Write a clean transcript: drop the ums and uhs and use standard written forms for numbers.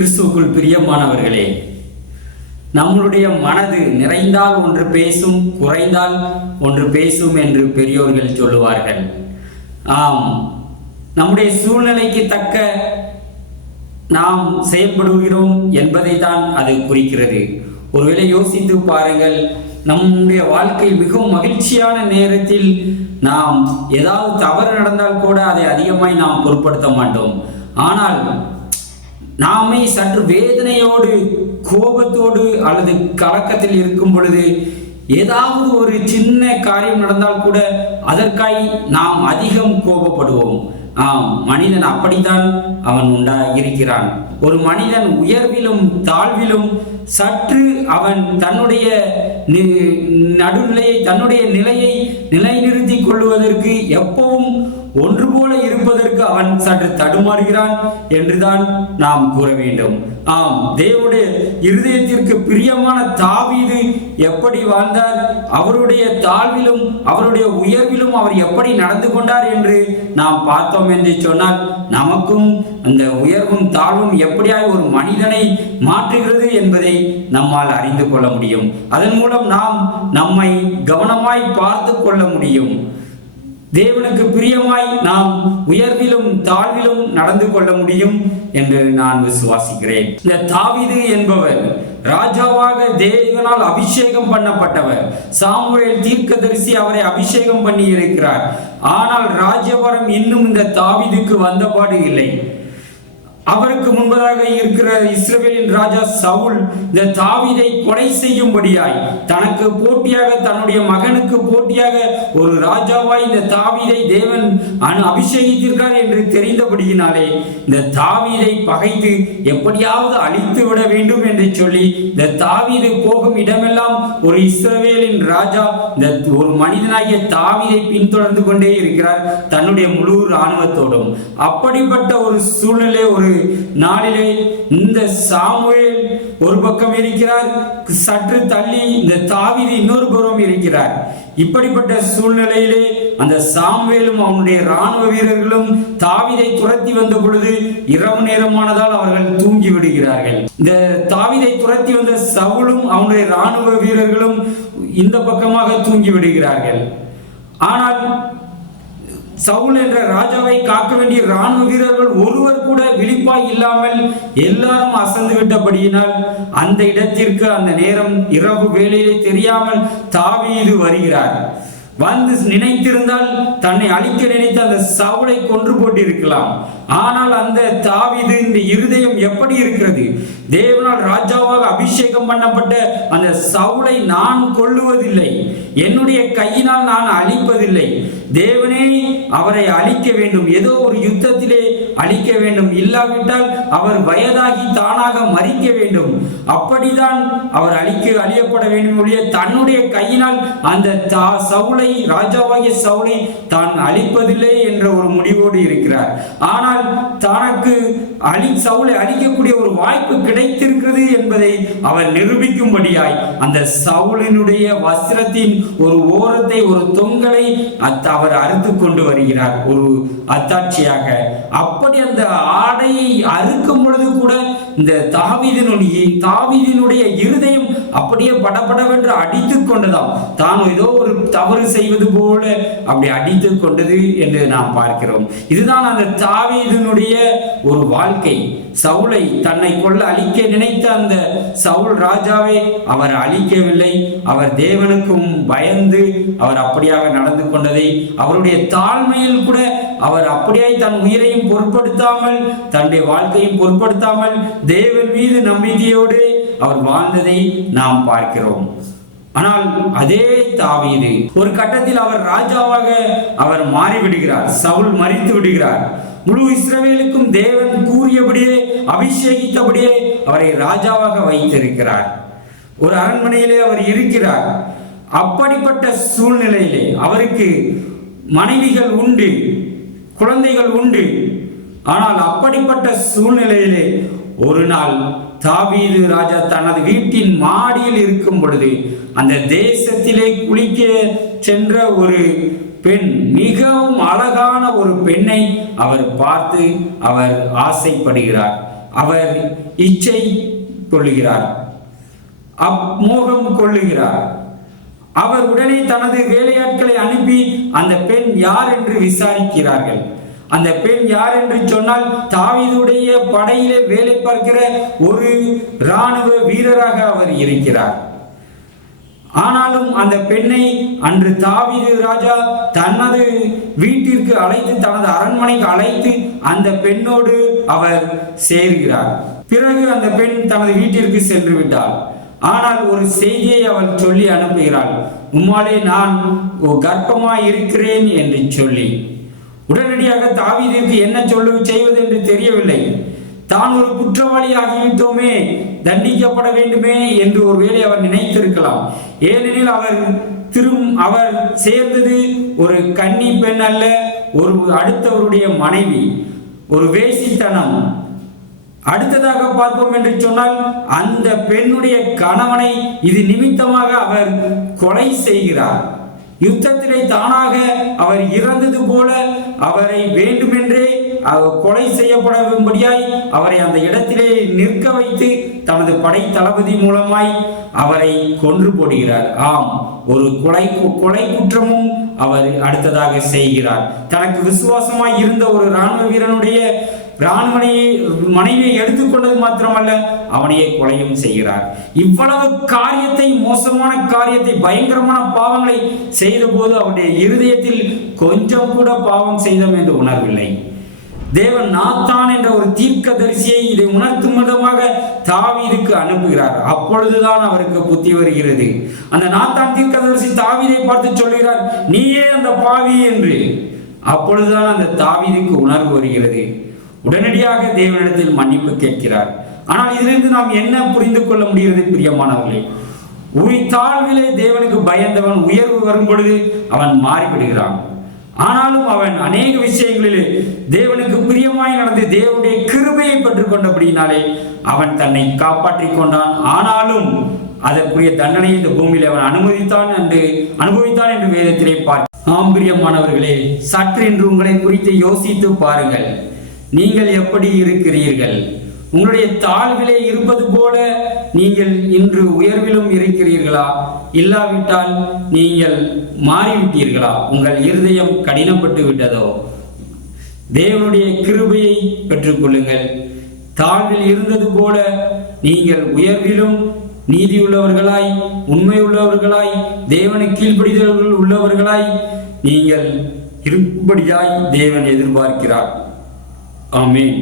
கிறிஸ்துவுக்குள் பிரியமானவர்களே, நம்மளுடைய மனது நிறைந்தால் ஒன்று பேசும், குறைந்தால் ஒன்று பேசும் என்று பெரியோர்கள் சொல்லுவார்கள். ஆம், நம்முடைய சூழ்நிலைக்கு தக்க நாம் செயல்படுகிறோம் என்பதை தான் அது குறிக்கிறது. ஒருவேளை யோசித்து பாருங்கள், நம்முடைய வாழ்க்கை மிகவும் மகிழ்ச்சியான நேரத்தில் நாம் ஏதாவது தவறு நடந்தால் கூட அதை அதிகமாய் நாம் பொருட்படுத்த மாட்டோம். ஆனால் நாமே சற்று வேதனையோடு, கோபத்தோடு அல்லது கலக்கத்தில் இருக்கும் பொழுது ஏதாவது ஒரு சின்ன காரியம் நடந்தால் கூட அதற்காய் நாம் அதிகம் கோபப்படுவோம். மனிதன் அப்படித்தான் அவன் இருக்கிறான். ஒரு மனிதன் உயர்விலும் தாழ்விலும் சற்று அவன் தன்னுடைய நடுநிலையை, தன்னுடைய நிலையை நிலைநிறுத்தி கொள்வதற்கு, எப்பவும் ஒன்று போல இருப்பதற்கு அவன் சற்று தடுமாறுகிறான் என்றுதான் நாம் கூற வேண்டும். தேவனுடைய இருதயத்திற்கு பிரியமான தாவீது எப்படி வாழ்ந்தார், அவருடைய தாழ்விலும் அவருடைய உயர்விலும் அவர் எப்படி நடந்து கொண்டார் என்று நாம் பார்த்தோம் என்று சொன்னால், நமக்கும் அந்த உயர்வும் தாழ்வும் எப்படியாய் ஒரு மனிதனை மாற்றுகிறது என்பதை நம்மால் அறிந்து கொள்ள முடியும். அதன் மூலம் நாம் நம்மை கவனமாய் பார்த்து கொள்ள முடியும். தேவனுக்கு பிரியமாய் நாம் உயர்விலும் தாழ்விலும் நடந்து கொள்ள முடியும் என்று நான் விசுவாசிக்கிறேன். இந்த தாவீது என்பவர் ராஜாவாக தேவனால் அபிஷேகம் பண்ணப்பட்டவர். சாமுவேல் தீர்க்கதரிசி அவரை அபிஷேகம் பண்ணி இருக்கிறார். ஆனால் ராஜ்யபாரம் இன்னும் இந்த தாவீதுக்கு வந்தபாடு இல்லை. அவருக்கு முன்பதாக இருக்கிற இஸ்ரவேலின் ராஜா சவுல் இந்த தாவீதை கொலை செய்யும்படியாய், தனக்கு போட்டியாக, தன்னுடைய மகனுக்கு போட்டியாக ஒரு ராஜாவாய் இந்த தாவீதை தேவன் அபிஷேகித்திருக்கிறார் என்று தெரிந்தபடியினாலே இந்த தாவீதை பகைத்து எப்படியாவது அழித்து விட வேண்டும் என்று சொல்லி இந்த தாவீது போகும் இடமெல்லாம் ஒரு இஸ்ரவேலின் ராஜா இந்த ஒரு மனிதனாகிய தாவீதை பின்தொடர்ந்து கொண்டே இருக்கிறார், தன்னுடைய முழு இராணுவத்தோடும். அப்படிப்பட்ட ஒரு சூழ்நிலை ஒரு நாளிலே இந்த சாமுவேல் ஒரு பக்கம் இருக்கிறார், சற்று தள்ளி இந்த தாவீது இன்னொரு புறம் இருக்கிறார். இப்படிப்பட்ட சூழ்நிலையிலே அந்த சாமுவேலும் அவனுடைய இராணுவ வீரர்களும் தாவீதை துரத்தி வந்த பொழுது இரவு நேரமானதால் அவர்கள் தூங்கி விடுகிறார்கள். இந்த தாவீதை துரத்தி வந்த சவுலும் அவனுடைய இராணுவ வீரர்களும் இந்த பக்கமாக தூங்கி விடுகிறார்கள். ஆனால் சவுல் என்ற ராஜாவை காக்க வேண்டிய இராணுவ வீரர்கள் ஒருவர் கூட விழிப்பாய் இல்லாமல் எல்லாரும் அசந்து விட்டபடியினால் அந்த இடத்திற்கு அந்த நேரம் இரவு வேளையிலே தெரியாமல் தாவீது வருகிறார். வந்து நினைத்திருந்தால் தன்னை அழிக்க நினைத்த அந்த சவுலை கொன்று போட்டிருக்கலாம். ஆனால் அந்த தாவீது இந்த இருதயம் எப்படி இருக்கிறது? தேவனால் ராஜாவாக அபிஷேகம் பண்ணப்பட்ட அந்த சவுலை நான் கொல்லுவதில்லை, என்னுடைய கையினால் நான் அழிப்பதில்லை, தேவனே அவரை அழிக்க வேண்டும், ஏதோ ஒரு யுத்தத்திலே அழிக்க வேண்டும், இல்லாவிட்டால் அவர் வயதாகி தானாக மறிக்க வேண்டும், அப்படிதான் அவர் அழியப்பட வேண்டும் ஒழிய தன்னுடைய கையினால் அந்த சவுலை, ராஜாவாகிய சவுலை தான் அழிப்பதில்லை என்ற ஒரு முடிவோடு இருக்கிறார். ஆனால் தனக்கு சவுலை அழிக்கக்கூடிய ஒரு வாய்ப்பு கிடைத்திருக்கிறது என்பதை அவர் நிரூபிக்கும்படியாய் அந்த சவுலினுடைய வஸ்திரத்தின் ஒரு ஓரத்தை, ஒரு தொங்கலை அவர் அறுத்து கொண்டு வருகிறார், ஒரு அத்தாட்சியாக. அப்படி அந்த ஆடையை அறுக்கும் பொழுது கூட இந்த தாவீதினுடைய இருதயம் அப்படியே படபடவென்று அடித்துக் கொண்டதாம். தான் ஏதோ ஒரு தவறு செய்வது போல அப்படி அடித்துக் கொண்டது என்று நாம் பார்க்கிறோம். இதுதான் அந்த தாவீதினுடைய ஒரு வாழ்க்கை. சவுலை தன்னை கொல்ல அழிக்க நினைத்த அந்த சவுல் ராஜாவை அவர் அழிக்கவில்லை. அவர் தேவனுக்கும் பயந்து அவர் அப்படியாக நடந்து கொண்டதை, அவருடைய தாழ்மையில் கூட அவர் அப்படியாய் தன் உயிரையும் பொருட்படுத்தாமல், தன்னுடைய வாழ்க்கையும் பொருட்படுத்தாமல் தேவன் மீது நம்பிக்கையோடு அவர் வாழ்ந்ததை நாம் பார்க்கிறோம். ஆனால் அதே தாவீது ஒரு கட்டத்தில் அவர் ராஜாவாக அவர் மாறிவிடுகிறார். சவுல் மரித்து விடுகிறார். முழு இஸ்ரவேலுக்கும் தேவன் கூறியபடியே, அபிஷேகித்தபடியே அவரை ராஜாவாக வைத்திருக்கிறார். ஒரு அரண்மனையிலே அவர் இருக்கிறார். அப்படிப்பட்ட சூழ்நிலையிலே அவருக்கு மனைவிகள் உண்டு, குழந்தைகள் உண்டு. ஆனால் அப்படிப்பட்ட சூழ்நிலையிலே ஒரு நாள் தாவீது ராஜா தனது வீட்டின் மாடியில் இருக்கும் பொழுது அந்த தேசத்திலே குளிக்க சென்ற ஒரு பெண், மிகவும் அழகான ஒரு பெண்ணை அவர் பார்த்து அவர் ஆசைப்படுகிறார். அவர் இச்சை கொள்ளுகிறார், மோகம் கொள்ளுகிறார். அவர் உடனே தனது வேலையாட்களை அனுப்பி அந்த பெண் யார் என்று விசாரிக்கிறார்கள். அந்த பெண் யார் என்று சொன்னால் தாவீதுடைய படையிலே வேலை பார்க்கிற ஒரு இராணுவ வீரராக அவர் இருக்கிறார். ஆனாலும் அந்த பெண்ணை அன்று தாவீது ராஜா தனது வீட்டிற்கு அழைத்து, தனது அரண்மனைக்கு அழைத்து அந்த பெண்ணோடு அவர் சேர்கிறார். பிறகு அந்த பெண் தனது வீட்டிற்கு சென்று விட்டாள். ஆனால் ஒரு செய்தியை அவள் சொல்லி அனுப்புகிறாள், உம்மாலே நான் கர்ப்பமாய் இருக்கிறேன் என்று சொல்லி. உடனடியாக தாவீதிற்கு என்ன செய்வது என்று தெரியவில்லை. தான் ஒரு குற்றவாளி ஆகிவிட்டோமே, தண்டிக்கப்பட வேண்டுமே என்று ஒருவேளை அவர் நினைத்திருக்கலாம். ஏனெனில் அவர் சேர்ந்தது ஒரு கன்னி பெண் அல்ல, ஒரு அடுத்தவருடைய மனைவி, ஒரு வேசித்தனம். அடுத்ததாக பார்ப்போம் என்று சொன்னால் அந்த பெண்ணுடைய கணவனை இது நிமித்தமாக அவர் கொலை செய்கிறார். யுத்தத்திலே தானாக அவர் இறந்தது போல அவரை வேண்டுமென்றே கொலை செய்யப்படும்படியாய் அவரை அந்த இடத்திலே நிற்க வைத்து தனது படை தளபதி மூலமாய் அவரை கொன்று போடுகிறார். ஆம், ஒரு கொலை குற்றமும் அவர் அடுத்ததாக செய்கிறார். தனக்கு விசுவாசமாய் இருந்த ஒரு இராணுவ வீரனுடைய மனைவியை எடுத்துக்கொண்டது மாத்திரமல்ல, அவனையே கொலையும் செய்கிறார். இவ்வளவு காரியத்தை, மோசமான காரியத்தை, பயங்கரமான பாவங்களை செய்த போது அவருடைய இருதயத்தில் கொஞ்சம் கூட பாவம் செய்தோம் என்று உணர்வில்லை. தேவன் நாத்தான் என்ற ஒரு தீர்க்கதரிசியை இதை உணர்த்தும் விதமாக தாவீதுக்கு அனுப்புகிறார். அப்பொழுதுதான் அவருக்கு புத்தி வருகிறது. அந்த நாத்தான் தீர்க்கதரிசி தாவீதை பார்த்து சொல்கிறார், நீயே அந்த பாவி என்று. அப்பொழுதுதான் அந்த தாவீதுக்கு உணர்வு வருகிறது. உடனடியாக தேவனிடத்தில் மன்னிப்பு கேட்கிறார். ஆனால் இதிலிருந்து நாம் என்ன புரிந்து கொள்ள முடிகிறது பிரியமானவர்களே? தாழ்விலே தேவனுக்கு பயந்தவன் உயர்வு வரும் பொழுது அவன் மாறிவிடுகிறான். ஆனாலும் அவன் அநேக விஷயங்களில் தேவனுக்கு பிரியமாய் நடந்து தேவனுடைய கிருபையை பெற்றுக் கொண்டபடியினாலே அவன் தன்னை காப்பாற்றிக் கொண்டான். ஆனாலும் அதற்குரிய தண்டனை இந்த பூமியில் அவன் அனுபவித்தான் என்று வேதத்திலே பார்க்கிறோம். பிரியமானவர்களே, சற்று என்று உங்களை குறித்து யோசித்து பாருங்கள். நீங்கள் எப்படி இருக்கிறீர்கள்? உங்களுடைய தாழ்விலே இருப்பது போல நீங்கள் இன்று உயர்விலும் இருக்கிறீர்களா? இல்லாவிட்டால் நீங்கள் மாறிவிட்டீர்களா? உங்கள் இருதயம் கடினப்பட்டு விட்டதோ? தேவனுடைய கிருபையை பெற்றுக்கொள்ளுங்கள். தாழ்வில் இருந்தது போல நீங்கள் உயர்விலும் நீதியுள்ளவர்களாய், உண்மையுள்ளவர்களாய், தேவனுக்கு கீழ்ப்படிதல்கள் உள்ளவர்களாய் நீங்கள் இருப்படியாய் தேவன் எதிர்பார்க்கிறார். ஆமென்.